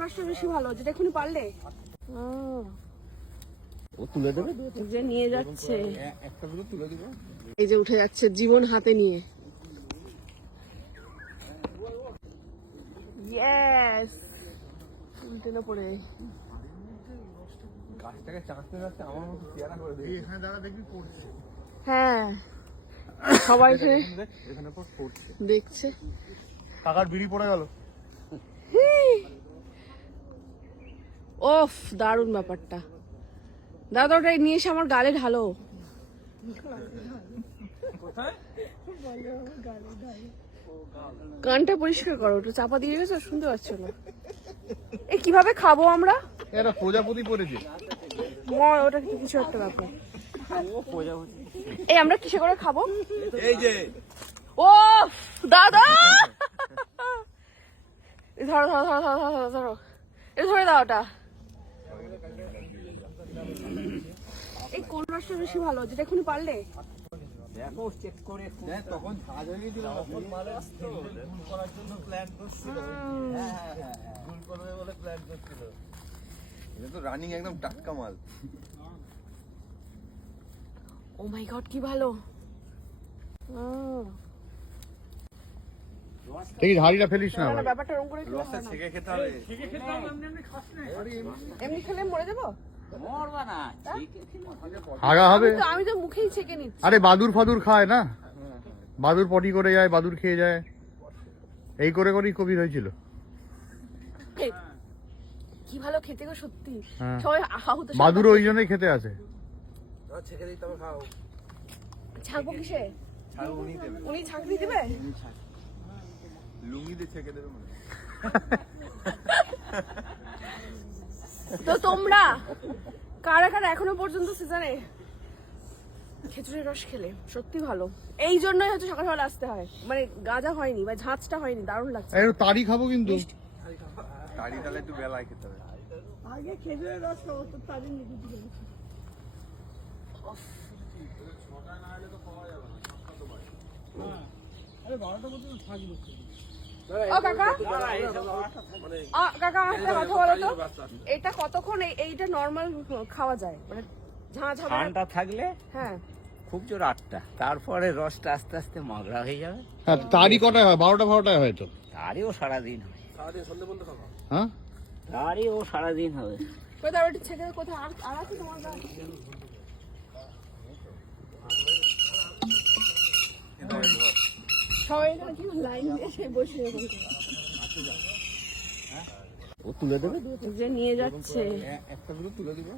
রসটা বেশি ভালো, যেটা এখনই পারলে ও তুলে দেবে, যে নিয়ে যাচ্ছে। একটা দুটো তুলে দিবে। এই যে উঠে যাচ্ছে জীবন হাতে নিয়ে। ইয়েস, উল্টে না পড়ে। গাছটাকে চাঁচতে চাঁচতে আমার মতো চেহারা করে দিই। এখানে দাঁড়া দেখবি পড়ছে। হ্যাঁ, সবাই এখানে পড়ছে দেখছে। কাকার বিড়ি পড়ে গেল। ওফ, দারুণ ব্যাপারটা। দাদা ওটা নিয়ে এসে আমার গালে ঢালো। কানটা পরিষ্কার করো, ওটা চাপা দিয়ে গেছো, শুনতে পাচ্ছ না। এ কিভাবে খাবো আমরা? এটা প্রজাপতি পড়েছে। ওটা কিছু একটা ব্যাপার। এই আমরা কিসে করে খাবো? এই যে ও দাদা, ধরো ধরো ধরো ধরো ধরো ধরো, এটা ধরে দাও। ওটা এই কোন রসটা বেশি ভালো, যেটা এখনই পারলে? দেখো চেক করে তখন ঝাঁজ হয়ে গেছিল, তখন ভালো আসতো। ভুল করার জন্য প্ল্যান করছিল। হ্যাঁ, ভুল করবে বলে প্ল্যান করছিল। এটা তো রানিং একদম টাটকা মাল। ও মাই গড, কি ভালো। এই ঝাড়িটা ফেলিস না। ব্যাপারটা রং করে রসটা ছেঁকে খেতে হবে। এমনি খেলে মরে যাবো। আগা হবে। আমি তো মুখেই ছেঁকে নিচ্ছি। আরে বাদুর ফাদুর খায় না, বাদুর পটি করে যায়, বাদুর খেয়ে যায়, এই করে করেই কোভিড হয়েছিল। কি ভালো খেতে গো সত্যি। হ্যাঁ। সবাই আহত। বাদুর ওই জন্যই খেতে আসে। ছাগবো কিসে? উনি ছাকনি দিবে। লুঙ্গি দিয়ে ছেঁকে দেবে মনে। তো তোমরা কারা কারা এখনো পর্যন্ত সিজনে খেজুরের রস খেলে? সত্যি ভালো। এই জন্যই হচ্ছে সকাল সকাল আসতে হয়, মানে গাজা হয়নি বা ঝাঁচটা হয়নি, দারুণ লাগছে। তাড়ি খাবো কিন্তু তাড়ি তাহলে একটু বেলায় খেতে হবে। আগে খেজুরের রস খাবো তো তাড়ি নিয়ে দিতে। ও কাকা, কাকা আমার একটা কথা বলো তো, এটা কতক্ষণ এইটা নরমাল খাওয়া যায়? মানে ঝাঁঝ হবে ঠান্ডা থাকলে হ্যাঁ খুব জোর 8টা, তারপরে রসটা আস্তে আস্তে মগরা হয়ে যাবে। তাড়ি কটায় হয়? 12টা হয়তো। তারও সারাদিন হয়। হ্যাঁ, তারও সারাদিন হবে। কোথাও একটু ছেড়ে কোথাও আর আছে তোমার কাছে? সবাই কি লাইন দিয়ে বসে ও তুলে দেবে, যে নিয়ে যাচ্ছে। একটা দুটো তুলে দিবে।